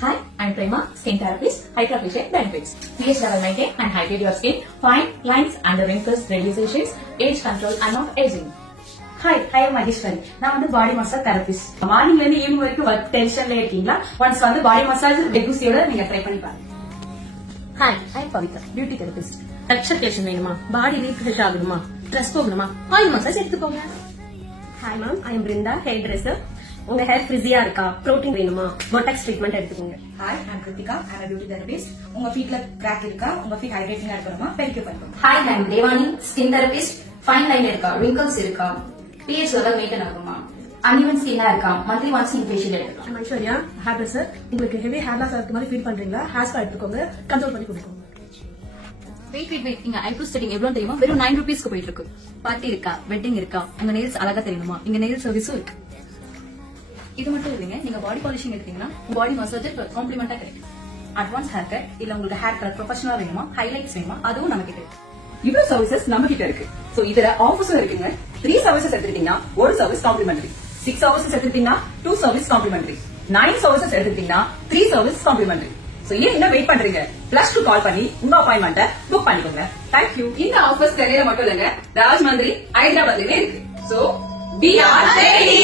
Hi, I'm Prema, skin therapist, HydraFacial benefits. pH level maintain and hydrate your skin, fine lines and the wrinkles, reduces age control and not aging. Hi, I am Maheshwari. நான் வந்து body massage therapist. மார்னிங்ல இருந்து evening வரைக்கும் work டென்ஷன்ல இருக்கீங்களா? Once வந்து body massage ரெகுசியோட நீங்க try பண்ணி பாருங்க. Hi, I am Pavitra, beauty therapist. Texture வேணுமா? பாடி ரீஃப்ரெஷ் ஆகணுமா? ஸ்ட்ரெஸ் போகணுமா? ஆயில் மசாஜ் எடுத்துக்கோங்க. Hi ma'am, I am Brinda, hairdresser. உங்க ஹேர் ஃப்ரிஸியா இருக்கா? புரோட்டீன் வேணுமா? பொட்டாக்ஸ் ட்ரீட்மெண்ட் எடுத்துக்கோங்க. Hi, I am Kritika, I am a beauty therapist. உங்க ஃபீட்ல கிராக் இருக்கா? உங்க ஃபீட் ஹைட்ரேட்டிங்கா இருக்கணுமா? பெரிக்யூர் பண்ணுங்க. Hi, I am Devani, skin therapist. Fine line இருக்கா? Wrinkles இருக்கா? pH level maintain ஆகுமா? uneven skin இருக்கா? monthly once நீங்க facial எடுக்கலாம். I'm Aishwarya, hairdresser. உங்களுக்கு ஹெவி ஹேர் லாஸ் ஆகுற மாதிரி ஃபீல் பண்றீங்களா? ஹேர் ஸ்பா எடுத்துக்கோங்க, கண்ட்ரோல் பண்ணி கொடுக்கோங்க. வெயிட் இங்க ஐப்ரோ ஸ்டெடிங் எவ்வளவு தெரியுமா? வெறும் 9 ரூபீஸ்க்கு போயிட்டு இருக்கு. பார்ட்டி இருக்கா? வெட்டிங் இருக்கா? உங்க நெயில்ஸ் அழகா தெரியணுமா? இங்க நெயில் சர்வீஸும் இருக்கு. இது மட்டும் இல்லைங்க, நீங்க பாடி பாலிஷிங் எடுத்தீங்கன்னா பாடி மசாஜ் காம்ப்ளிமெண்டா கிடைக்கும். அட்வான்ஸ் ஹேர் கட் இல்ல உங்களுக்கு ஹேர் கட் ப்ரொஃபஷனலா வேணுமா, ஹைலைட்ஸ் வேணுமா, அதுவும் நமக்கு இருக்கு. இவ்வளவு சர்வீசஸ் நம்ம கிட்ட இருக்கு. சோ இதுல ஆஃபர்ஸும் இருக்குங்க. 3 சர்வீசஸ் எடுத்துக்கிட்டீங்கன்னா 1 சர்வீஸ் காம்ப்ளிமெண்டரி, 6 சர்வீசஸ் எடுத்துக்கிட்டீங்கன்னா 2 சர்வீஸ் காம்ப்ளிமெண்டரி, 9 சர்வீசஸ் எடுத்துக்கிட்டீங்கன்னா 3 சர்வீஸ் காம்ப்ளிமெண்டரி. சோ ஏன் என்ன வெயிட் பண்றீங்க? +2 கால் பண்ணி உங்க அப்பாயின்மெண்ட்ட புக் பண்ணிக்கோங்க. Thank you. இந்த ஆஃபர்ஸ் சென்னையில மட்டும் இல்லங்க, ராஜ்மந்திரி ஹைதராபாத்லயே இருக்கு. So we are ready.